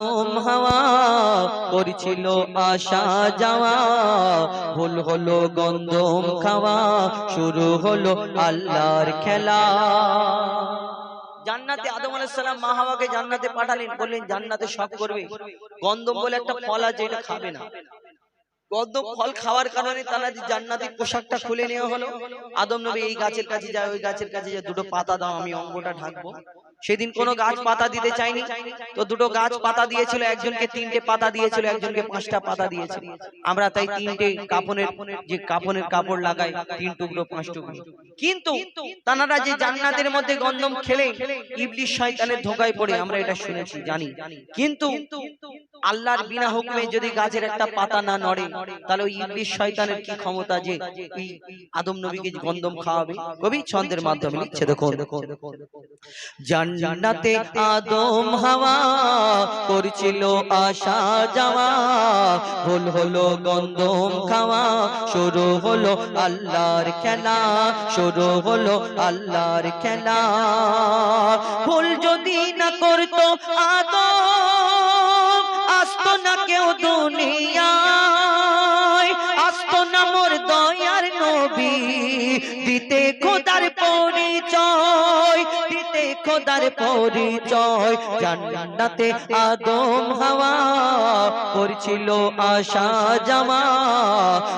হাওয়া করছিল আসা যাওয়া, ভুল হলো গন্ধম খাওয়া, শুরু হলো আল্লাহর খেলা। জান্নাতে আদম আলাইহিস সালাম মা হাওয়াকে জান্নাতে পাঠালেন, বললেন জান্নাতে সব করবে, গন্ধম বলে একটা ফল আছে এটা খাবে না। গন্ধম ফল খাওয়ার কারণে তারা জান্নাতি পোশাকটা খুলে নেওয়া হলো। আদম নবী এই গাছের কাছে যায়, ওই গাছের কাছে যায়, দুটো পাতা দাও আমি অঙ্গটা ঢাকবো। সেদিন কোনো গাছ পাতা দিতে চায়নি, তো দুটো গাছ পাতা দিয়েছিল, একজনকে 3টে পাতা দিয়েছিল, একজনকে 5টা পাতা দিয়েছিল। আমরা তাই 3টে কাপনের যে কাপনের কাপড় লাগাই, 3 টুকরো 5 টুকরো। কিন্তু তারা যে জান্নাতের মধ্যে গন্ধম খেলে ইবলিস শয়তানের ধোঁকায় পড়ে, আমরা এটা শুনেছি জানি। কিন্তু আল্লাহর বিনা হুকুমে যদি গাছের একটা পাতা না নড়ে, তাহলে ওই ইবলিস শয়তানের কি ক্ষমতা যে এই আদম নবীকে গন্ধম খাওয়াবে? কবি ছন্দের মাধ্যমে লিখছে, দেখো জান্নাতে আদম হাওয়া করছিল আসা যাওয়া, ভুল হলো গন্ধম খাওয়া, শুরু হলো আল্লাহর খেলা, শুরু হলো আল্লাহর খেলা। ভুল যদি না করতো আদম, আসতো না কেউ দুনিয়ায়, আসতো না মোর দয়ার নবী, দিতে খোদার পরিচয়, দিতে খোদার পরিচয়। জান্নাতে আদম হাওয়া করছিল আসা যাওয়া,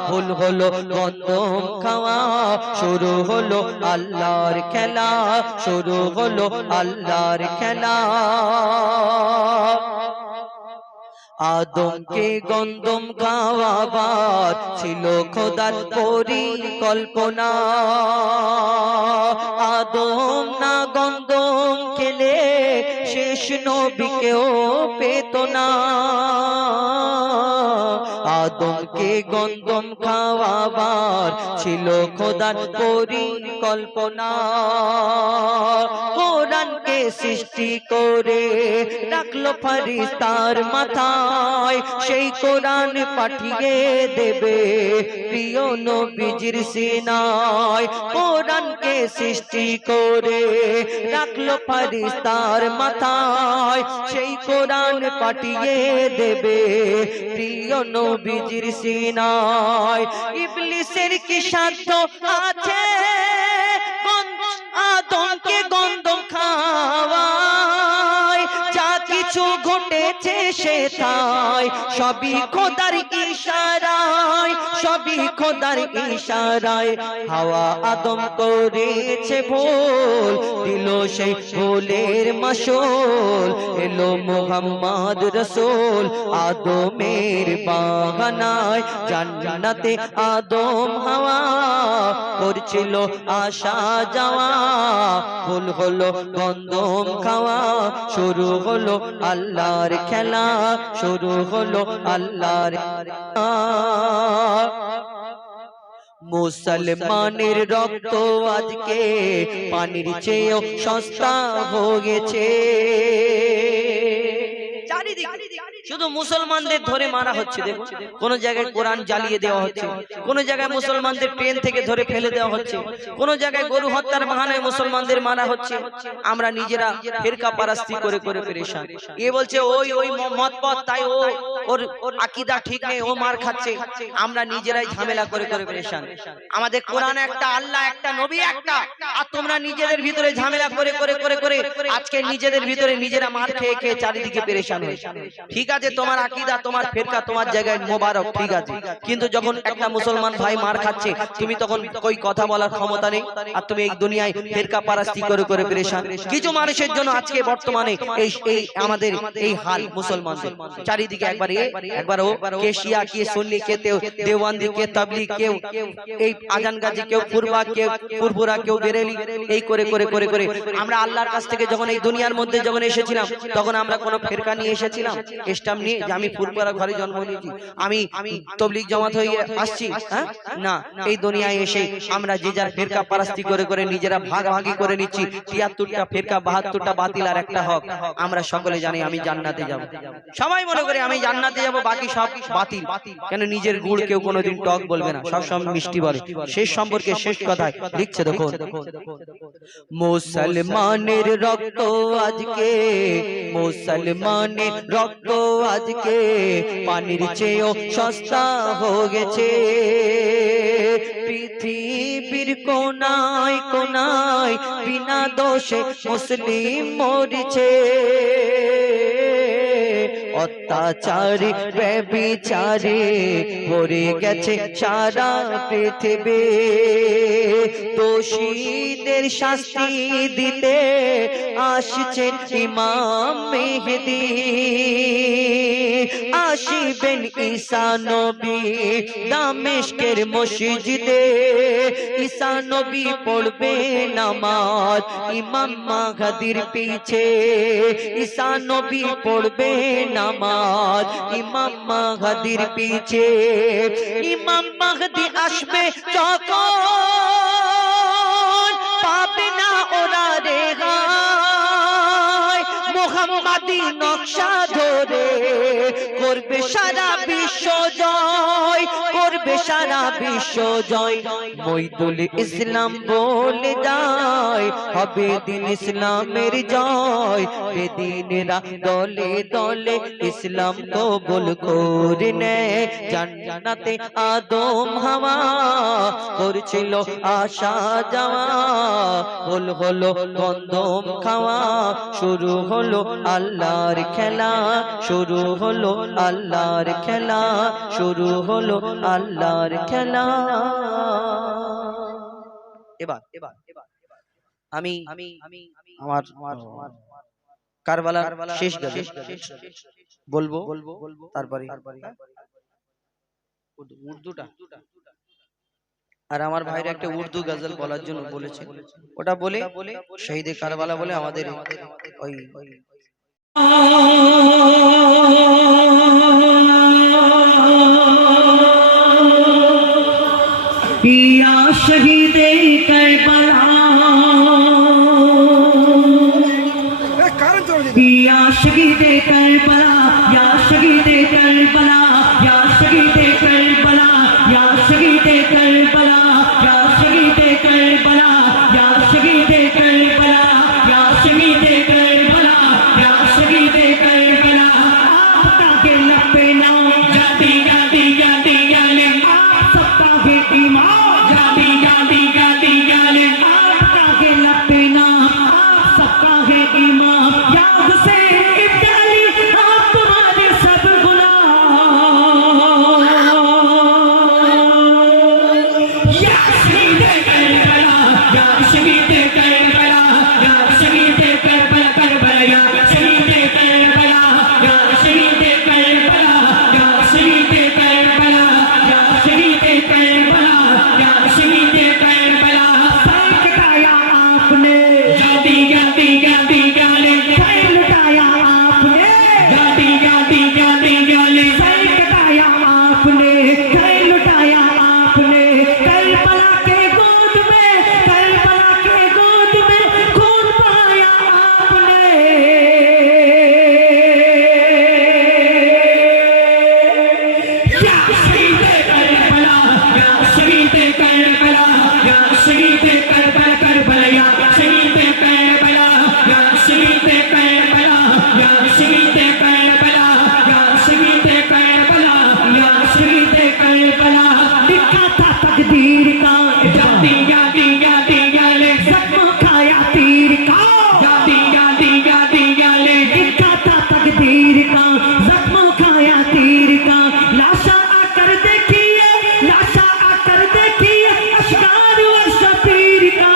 ভুল হলো গন্ধম খাওয়া, শুরু হলো আল্লাহর খেলা, শুরু হলো আল্লাহর খেলা। আদমকে গন্ধম খাওয়াবার ছিল খোদার পরিকল্পনা, আদম না গন্ধম খেলে শেষ নবীকেও পেত না। আদমকে গন্ধম খাওয়াবার ছিল খোদার পরিকল্পনা, কোরআনকে সৃষ্টি করে রাখলো ফেরেশতার মাথায়, সেই কোরআন পাঠিয়ে দেবে প্রিয় নবীজির সিনায়। কোরআনকে সৃষ্টি করে রাখলো ফেরেশতার মাথায়, সেই কোরআন পাঠিয়ে দেবে প্রিয় নবীজির সিনায়। ইবলিসের কি সাধ্য আছে আদমকে গন্ধম খাওয়ায়, যা কিছু ঘটেছে সেটাই সবই খোদার ইশারায়, সবই খোদার ইশারায়। হাওয়া আদম করেছে ভুল, দিল সেই ভুলের মাসুল, এলো মুহাম্মদ রাসূল আদমের বাহানায়। জান্নাতে আদম হাওয়া করছিল আসা যাওয়া, ভুল হলো গন্ধম খাওয়া, শুরু হলো আল্লাহর খেলা, শুরু হলো আল্লাহর। মুসলমানের রক্ত আজকে পানির চেয়েও সস্তা হয়েছে। শুধু মুসলমানদের ধরে মারা হচ্ছে, দেখো কোন জায়গায় কোরআন জ্বালিয়ে দেওয়া হচ্ছে, কোন জায়গায় মুসলমানদের ট্রেন থেকে ধরে ফেলে দেওয়া হচ্ছে, কোন জায়গায় গরু হত্যার বাহানায় মুসলমানদের মারা হচ্ছে। আমরা নিজেরা ফিরকা পারাস্তি করে করে পেরেশান। এ বলছে ওই ওই মত পথ, তাই ওর আকীদা ঠিক নেই, ও মার খাচ্ছে। আমরা নিজেরাই ঝামেলা করে করে পেরেশান। আমাদের কোরআন একটা, আল্লাহ একটা, নবী একটা, আর তোমরা নিজেদের ভিতরে ঝামেলা করে করে করে করে আজকে নিজেদের ভিতরে নিজেরা মার খেয়ে খেয়ে চারিদিকে পেরেশান হয়ে। ঠিক আছে, তোমার আকীদা, তোমার ফিরকা তোমার জায়গায় মোবারক, ঠিক আছে, কিন্তু যখন একটা মুসলমান ভাই মার খাচ্ছে, তুমি তখন কই কথা বলার ক্ষমতা নেই, আর তুমি এই দুনিয়ায় ফিরকা পারাস্তি করে করে পেরেশান। কিছু মানুষের জন্য আজকে বর্তমানে এই আমাদের এই হাল মুসলমানদের। চারিদিকে একবার ও কে শিয়া, কে সুন্নি, কে দেওবন্দি, কে তাবলীগ, কেউ এই আজান গাজী, কেউ ফুরবা, কেউ ফুরফুরা, কেউ বেরেলি, এই করে করে করে করে আমরা আল্লাহর কাছ থেকে যখন এই দুনিয়ার মধ্যে যখন এসেছিলাম, তখন আমরা কোনো ফিরকা নিয়ে এসেছিলাম ইসলাম নিয়ে যে আমি ফুরফুরা ঘরে জন্ম নিয়েছি, আমি তাবলীগ জামাত হয়ে আসছি? হ্যাঁ, না। এই দুনিয়ায় এসে আমরা যে যার ফিরকা পারাস্তি করে করে নিজেরা ভাগাভাগি করে নিচ্ছি। ৭৩টা ফিরকা, ৭২টা বাতিল আর একটা হক। আমরা সকলে জানি আমি জান্নাতে যাব, সবাই মনে করে আমি জান্নাতে যাব, বাকি সব বাতিল। কেন? নিজের গুড় কেউ কোনোদিন টক বলবে না, সব সময় মিষ্টি বলে। শেষ সম্পর্কে শেষ কথায় লিখছে, দেখো মুসলমানের রক্ত আজকে, মুসলমানের রক্ত আজকে পানির চেয়েও সস্তা হয়ে গেছে। পৃথিবীর কোনায় কোনায় বিনা দোষে মুসলিম মরিছে। অত্যাচারী ব্যভিচারী ভরে গেছে সারা পৃথিবী। দোষীদের শাস্তি দিতে আসছেন ইমাম মেহেদী। আসিবেন ঈসা নবী দামেস্কের মসজিদে। ঈসা নবী পড়বে নামাজ ইমাম মাহদীর পিছে। ঈসা নবী পড়বে নামাজ ইমাম মাহদীর পিছে। ইমাম মাহদী আসবে যখন পাবে না ওরা রেহাই। মুহাম্মাদি নকশা ধরে করবে সারা বিশ্ব জয়, করবে সারা বিশ্ব জয়। মইদুল ইসলাম বলে যায় হবে দিন ইসলামের জয়। বেদিনেরা দলে দলে ইসলাম কবুল করে নেয়। জান্নাতে আদম হাওয়া করছিল আসা যাওয়া। হল হলো গন্ধম খাওয়া, শুরু হলো আল্লাহর খেলা। শুরু হলো আল্লাহর খেলা, শুরু হলো আল্লাহর খেলা। এবার আমি আমার কারবালার শেষ গজল বলবো, তারপরে উর্দুটা। আর আমার ভাইরা একটা উর্দু গজল বলার জন্য বলেছে, ওটা বলে শহীদে কারবালা বলে আমাদের ওই या शहीदे करबला, या शहीदे करबला, या शहीदे करबला, या शहीदे करबला, या शहीदे करबला, या शहीदे करबला, या शहीदे करबला, या शहीदे करबला, या शहीदे करबला। आपका के लपे नाम जाती जाती जाती जाले, आप सबका के ईमान जाती जाती जाती जाले, आपका के लपे नाम आप सबका है ईमान। याद से इब्ताली आप तुम्हारे सब गुलाम। या शहीदे करबला, या शहीदे करबला, या शहीदे करबला करबला, या शहीदे करबला, या शहीदे करबला, या शहीदे करबला, या शहीदे करबला, या शहीदे करबला। सर कटाया आपने जाती जाती जाती जाले, सर लुटाया आपने जाती जाती जाती जाले, सर कटाया आपने, सर लुटाया आपने। करबला के गोद में, करबला के गोद में खून बहाया आपने। या शहीदे करबला, या शहीदे करबला, या शहीदे करबला करबला, या शहीदे करबला, या शहीदे करबला, या शहीदे करबला, या शहीदे करबला, या शहीदे करबला। लिखा था तकदीर का जाती जाती जाती जाले, जख्म खाया तीर का जाती जाती जाती जाले। लिखा था तकदीर का जख्म खाया तीर का। लाशा आकर देखिए, लाशा आकर देखिए, अश्कार व शतीर का।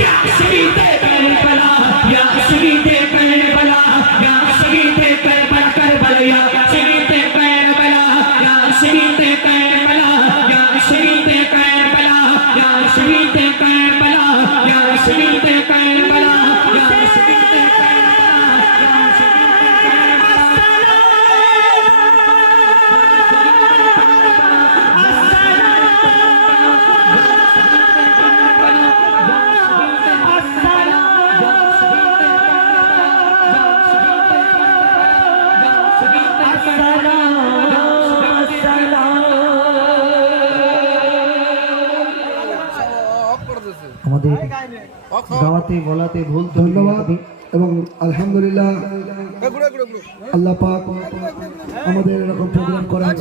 या शहीदे करबला, या शहीदे करबला, या शहीदे करबला करबला, या शहीदे करबला, या शहीदे करबला। পড়াতে বলাতে ভুল ধন্যবাদ এবং আলহামদুলিল্লাহ আল্লাহ পাক আমাদের এরকম প্রোগ্রাম করার